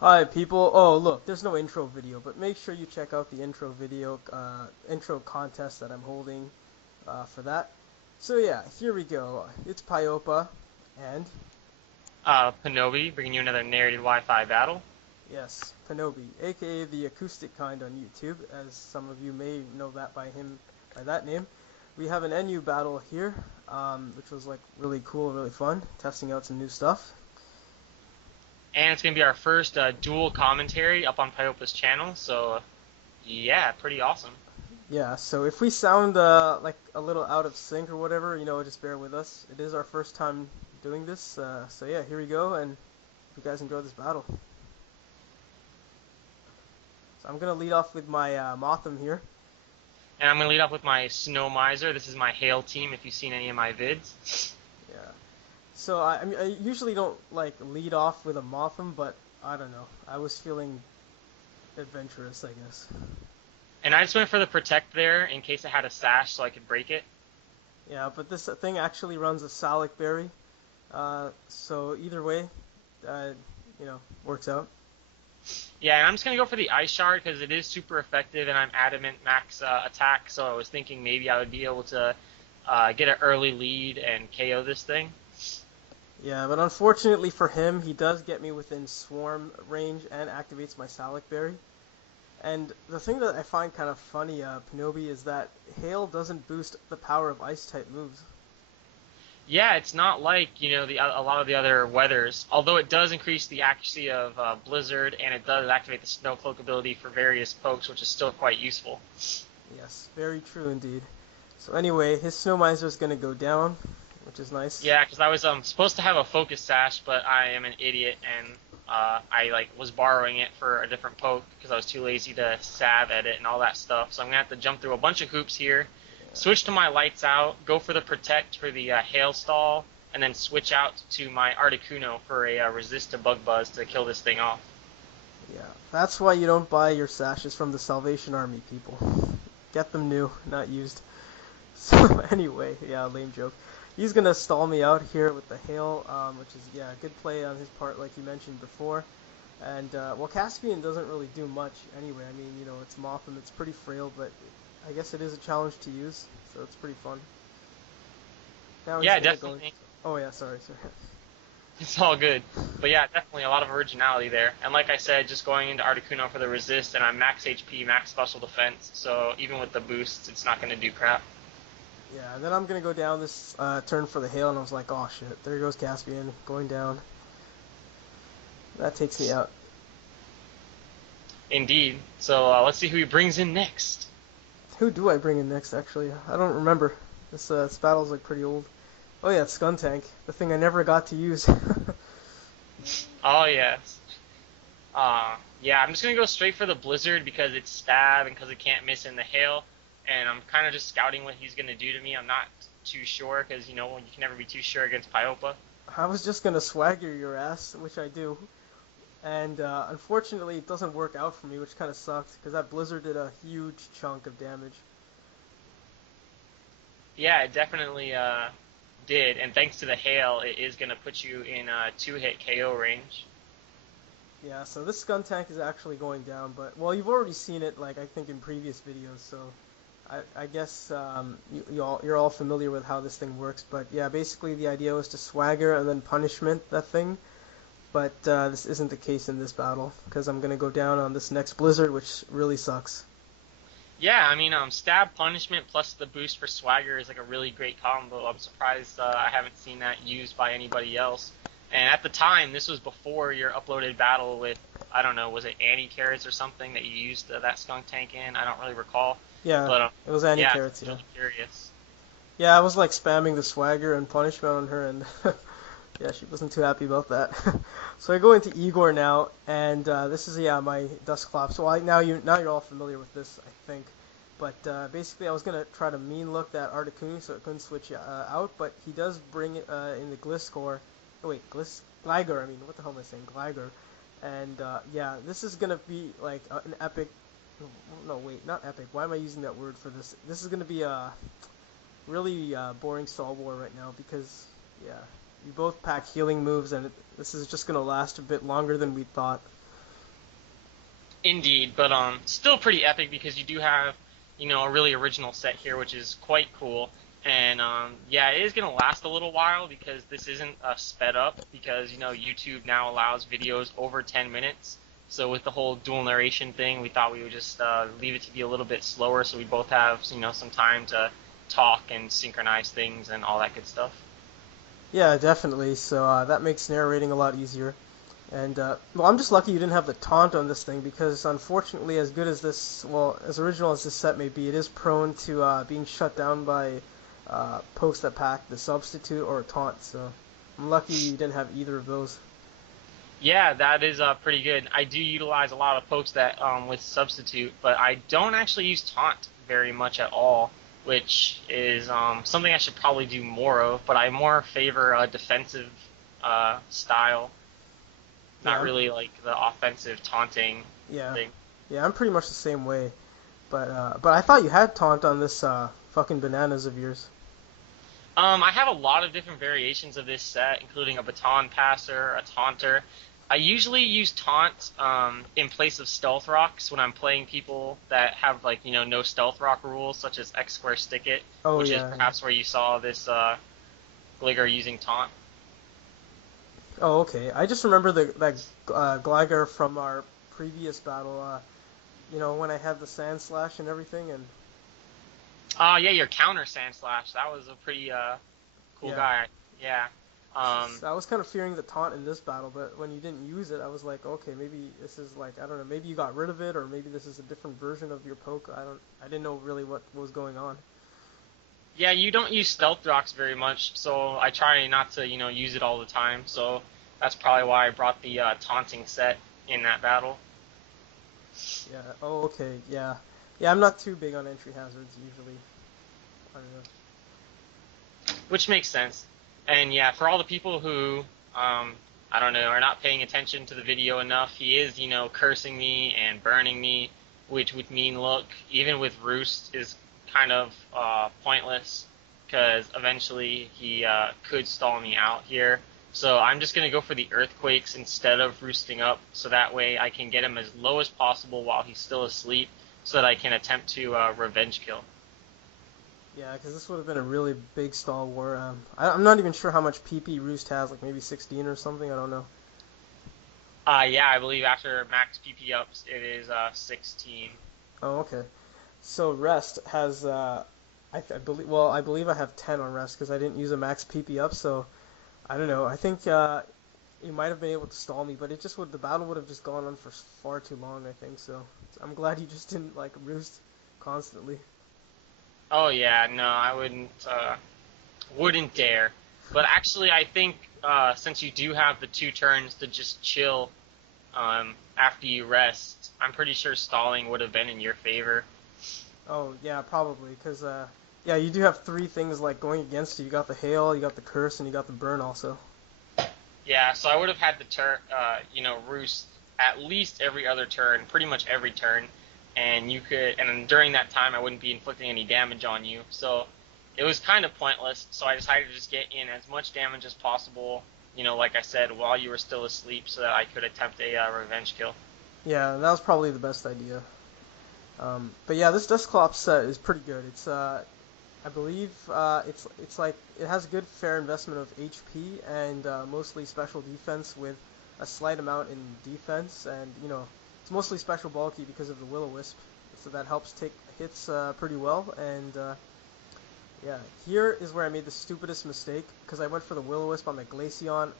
Hi people. Oh look, there's no intro video, but make sure you check out the intro video, intro contest that I'm holding for that. So yeah, here we go. It's Pyopa, and Panobi, bringing you another narrated Wi-Fi battle. yes, Panobi, aka the Acoustic Kind on YouTube, as some of you may know that by that name. We have an NU battle here, which was like really cool, really fun, testing out some new stuff. And it's going to be our first dual commentary up on PAIOPA'S channel, so yeah, pretty awesome. Yeah, so if we sound like a little out of sync or whatever, just bear with us. It is our first time doing this, so yeah, here we go, and hope you guys enjoy this battle. So I'm gonna lead off with my Motham here. And I'm going to lead off with my Snow Miser. This is my Hail team if you've seen any of my vids. Yeah. So I mean, I usually don't like lead off with a Motham, but I don't know. I was feeling adventurous, I guess. And I just went for the Protect there in case it had a sash so I could break it. Yeah, but this thing actually runs a Salic Berry, so either way, uh, works out. Yeah, and I'm just going to go for the Ice Shard because it is super effective and I'm adamant max attack, so I was thinking maybe I would be able to get an early lead and KO this thing. Yeah, but unfortunately for him, he does get me within swarm range and activates my Salic Berry. And the thing that I find kind of funny, Pinobi, is that Hail doesn't boost the power of Ice-type moves. Yeah, it's not like, a lot of the other weathers, although it does increase the accuracy of Blizzard, and it does activate the Snow Cloak ability for various pokes, which is still quite useful. Yes, very true indeed. So anyway, his Snow Miser is going to go down, which is nice. Yeah, because I was supposed to have a Focus Sash, but I am an idiot, and I was borrowing it for a different poke because I was too lazy to salve edit and all that stuff. So I'm going to have to jump through a bunch of hoops here, switch to my Lights Out, go for the Protect for the Hail Stall, and then switch out to my Articuno for a Resist to Bug Buzz to kill this thing off. Yeah, that's why you don't buy your sashes from the Salvation Army, people. Get them new, not used. So anyway, yeah, lame joke. He's gonna stall me out here with the hail, which is yeah, a good play on his part, like you mentioned before. And well, Caspian doesn't really do much anyway. I mean, it's Motham, it's pretty frail, but I guess it is a challenge to use, so it's pretty fun. Now he's Yeah, gonna go. definitely. Oh yeah, sorry. It's all good. But yeah, definitely a lot of originality there. And like I said, just going into Articuno for the resist, and I'm max HP, max special defense, so even with the boosts, it's not going to do crap. Yeah, and then I'm gonna go down this turn for the hail, and I was like, oh shit, there goes Caspian going down. That takes me out. Indeed. So let's see who he brings in next. Who do I bring in next? Actually, I don't remember. This battle's like pretty old. Oh yeah, it's Skuntank, the thing I never got to use. Oh, yes. Yeah, I'm just going to go straight for the Blizzard because it's stab and because it can't miss in the hail. And I'm kind of just scouting what he's going to do to me. I'm not too sure because, you can never be too sure against PAIOPA. I was just gonna swagger your ass, which I do, and unfortunately it doesn't work out for me, which kind of sucked because that Blizzard did a huge chunk of damage. Yeah, it definitely did. And thanks to the hail, it is going to put you in two-hit KO range. Yeah, so this Skuntank is actually going down, but well, you've already seen it, like I think in previous videos, so I guess you're all familiar with how this thing works. But yeah, basically the idea was to swagger and then punishment that thing. But this isn't the case in this battle because I'm gonna go down on this next Blizzard, which really sucks. Yeah, I mean, stab punishment plus the boost for swagger is like a really great combo. I'm surprised I haven't seen that used by anybody else. And at the time, this was before your uploaded battle with, I don't know, was it anti-carrots or something that you used that skunk tank in? I don't really recall. Yeah, But it was anti yeah, carrots. I'm Yeah, really curious. yeah, I was like spamming the swagger and punishment on her, and yeah, she wasn't too happy about that. So I go into Igor now, and this is yeah my Dustclops. So now you're all familiar with this, I think. But basically, I was gonna try to mean look that Articuno so it couldn't switch out, but he does bring it in the Gliscor. Oh wait, Gligar. I mean, what the hell am I saying? Gligar. And yeah, this is gonna be like an epic. No, wait, not epic. Why am I using that word for this? This is gonna be a really boring Stall War right now because yeah, you both pack healing moves, and this is just gonna last a bit longer than we thought. Indeed, but still pretty epic because you do have, a really original set here, which is quite cool. And yeah, it is gonna last a little while because this isn't sped up because YouTube now allows videos over 10 minutes. So with the whole dual narration thing, we thought we would just leave it to be a little bit slower so we both have some time to talk and synchronize things and all that good stuff. Yeah, definitely. So that makes narrating a lot easier. And well, I'm just lucky you didn't have the taunt on this thing because unfortunately, as good as this, well, as original as this set may be, it is prone to being shut down by pokes that pack the substitute or taunt. So I'm lucky you didn't have either of those. Yeah, that is pretty good. I do utilize a lot of pokes that with substitute, but I don't actually use taunt very much at all, which is something I should probably do more of. But I more favor a defensive style, Yeah, not really like the offensive taunting yeah, thing. yeah. I'm pretty much the same way. But I thought you had taunt on this fucking bananas of yours. I have a lot of different variations of this set, including a baton passer, a taunter. I usually use taunt in place of stealth rocks when I'm playing people that have like no stealth rock rules, such as X square stick it, Oh which is yeah, yeah. perhaps where you saw this Gligger using taunt. Oh okay. I just remember that Gligar from our previous battle. When I had the sand slash and everything, and Yeah, your counter sand slash. That was a pretty cool yeah. guy. Yeah. Um, I was kind of fearing the taunt in this battle, but when you didn't use it, I was like, okay, maybe this is like, I don't know, maybe you got rid of it, or maybe this is a different version of your poke. I didn't know really what was going on. yeah, you don't use stealth rocks very much, so I try not to use it all the time. So that's probably why I brought the taunting set in that battle. Yeah. Oh, okay. Yeah. Yeah. I'm not too big on entry hazards usually. I don't know. Which makes sense. And yeah, for all the people who, I don't know, are not paying attention to the video enough, he is, cursing me and burning me, which would mean, look, even with Roost is kind of pointless, because eventually he could stall me out here. So I'm just going to go for the Earthquakes instead of roosting up, so that way I can get him as low as possible while he's still asleep, so that I can attempt to revenge kill. Yeah, because this would have been a really big stall war. I'm not even sure how much PP Roost has, like maybe 16 or something. I don't know. Yeah, I believe after max PP ups, it is 16. Oh, okay. So rest has I believe well I believe I have 10 on rest because I didn't use a max PP up. So I don't know. I think you might have been able to stall me, but it just would the battle would have just gone on for far too long. I think so. I'm glad you just didn't like roost constantly. Oh yeah, no, I wouldn't dare. But actually, I think since you do have the 2 turns to just chill after you rest, I'm pretty sure stalling would have been in your favor. Oh yeah, probably because yeah you do have three things like going against you. You got the hail, you got the curse, and you got the burn also. Yeah, so I would have had the roost at least every other turn, pretty much every turn, and and during that time I wouldn't be inflicting any damage on you. So it was kind of pointless. So I decided to just get in as much damage as possible, like I said, while you were still asleep, so that I could attempt a revenge kill. Yeah, that was probably the best idea. But yeah, this Dusclops set is pretty good. It's I believe it's like it has a good fair investment of HP and mostly special defense with a slight amount in defense, and it's mostly special bulky because of the Will-O-Wisp, so that helps take hits pretty well. And yeah, here is where I made the stupidest mistake because I went for the Will-O-Wisp on the Glaceon,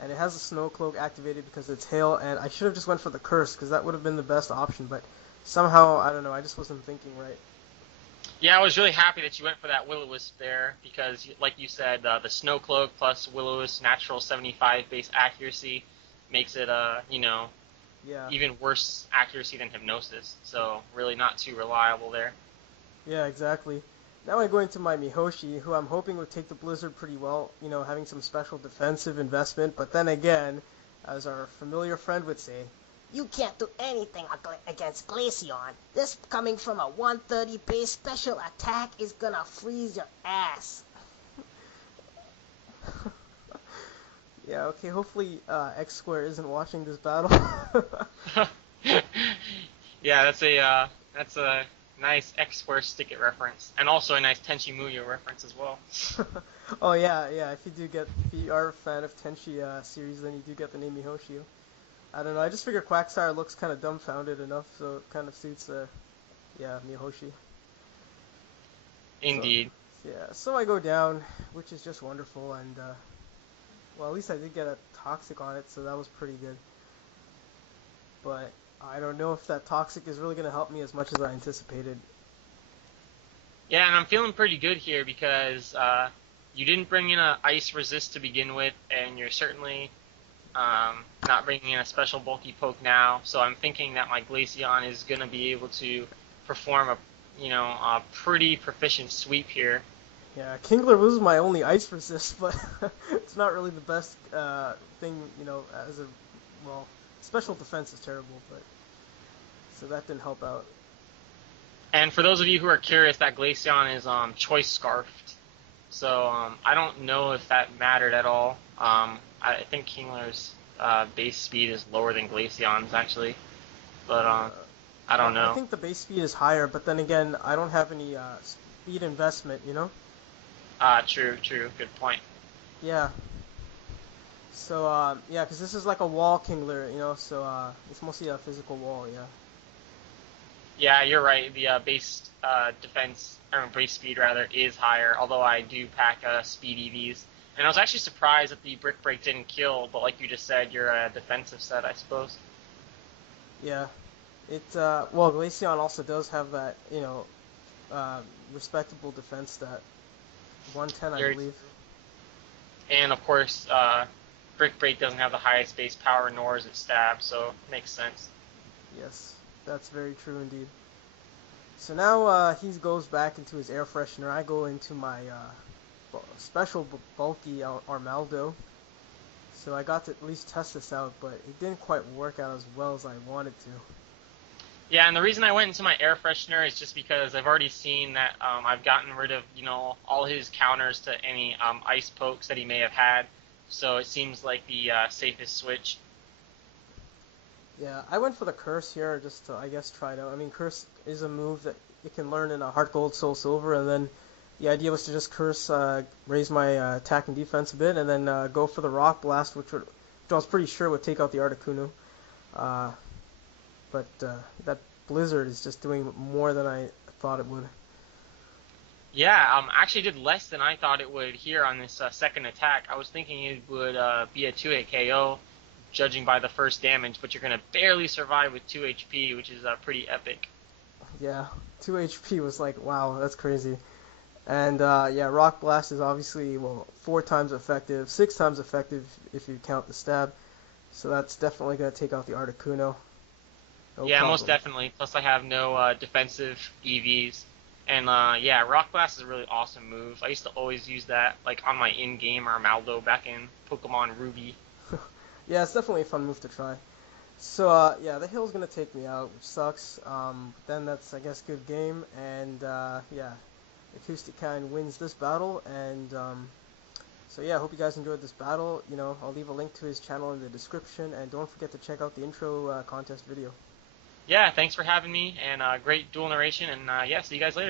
and it has a Snow Cloak activated because it's Hail, and I should have just went for the Curse because that would have been the best option, but somehow I don't know, I just wasn't thinking right. Yeah, I was really happy that you went for that Will-O-Wisp there because, like you said, the Snow Cloak plus Will-O-Wisp natural 75 base accuracy makes it, Yeah. even worse accuracy than Hypnosis. So really not too reliable there. Yeah, exactly. Now I go into my Mihoshi, who I'm hoping would take the Blizzard pretty well, having some special defensive investment, but then again, as our familiar friend would say, You can't do anything against Glaceon. This coming from a 130 base special attack is gonna freeze your ass. yeah, okay, hopefully X Square isn't watching this battle. Yeah, that's a nice X-Force Stick It reference, and also a nice Tenchi Muyo reference as well. Oh yeah, yeah. If you are a fan of Tenchi series, then you do get the name Mihoshi. I don't know. I just figure Quagsire looks kind of dumbfounded enough, so it kind of suits yeah, Mihoshi. So Indeed. yeah, so I go down, which is just wonderful, and well, at least I did get a toxic on it, so that was pretty good. But I don't know if that toxic is really gonna help me as much as I anticipated. Yeah, and I'm feeling pretty good here because you didn't bring in a ice resist to begin with, and you're certainly not bringing in a special bulky poke now. So I'm thinking that my Glaceon is gonna be able to perform a pretty proficient sweep here. Yeah, Kingler was my only ice resist, but it's not really the best thing, as a, well, special defense is terrible, but so that didn't help out. And for those of you who are curious, that Glaceon is choice scarfed. So I don't know if that mattered at all. I think Kingler's base speed is lower than Glaceon's actually, but I don't I know. think the base speed is higher, but then again, I don't have any speed investment. True, true, good point. Yeah. So yeah, because this is like a wall Kingler, so it's mostly a physical wall, yeah. Yeah, you're right. The base defense, or base speed rather, is higher. Although I do pack speed EVs, and I was actually surprised that the brick break didn't kill. But like you just said, you're a defensive set, I suppose. Yeah. Well, Glaceon also does have that, respectable defense stat. 110, I You're, believe. and of course, brick break doesn't have the highest base power, nor is it stab, so it makes sense. Yes, that's very true indeed. So now he goes back into his air freshener. I go into my special bulky Armaldo. So I got to at least test this out, but it didn't quite work out as well as I wanted to. Yeah, and the reason I went into my air freshener is just because I've already seen that I've gotten rid of, all his counters to any ice pokes that he may have had. So it seems like the safest switch. Yeah, I went for the curse here just to, I guess, try it out. I mean, curse is a move that you can learn in a Heart Gold Soul Silver, and then the idea was to just curse, raise my attack and defense a bit, and then go for the Rock Blast, which I was pretty sure would take out the Articuno. Uh, but that Blizzard is just doing more than I thought it would. Yeah, actually did less than I thought it would here on this second attack. I was thinking it would be a 2-hit KO, judging by the first damage, but you're going to barely survive with 2 HP, which is pretty epic. Yeah, 2 HP was like, wow, that's crazy. And yeah, Rock Blast is obviously, well, 4 times effective, 6 times effective if you count the stab. So that's definitely going to take out the Articuno. No Yeah, problem. most definitely. Plus I have no defensive EVs. And yeah, Rock Blast is a really awesome move. I used to always use that like on my in-game Armaldo back in Pokemon Ruby. Yeah, it's definitely a fun move to try. So yeah, the hill's gonna take me out, which sucks. But then that's, I guess, good game. And yeah, TheAcousticKind wins this battle. And so yeah, I hope you guys enjoyed this battle. I'll leave a link to his channel in the description, and don't forget to check out the intro contest video. Yeah, thanks for having me, and great dual narration, and yeah, see you guys later.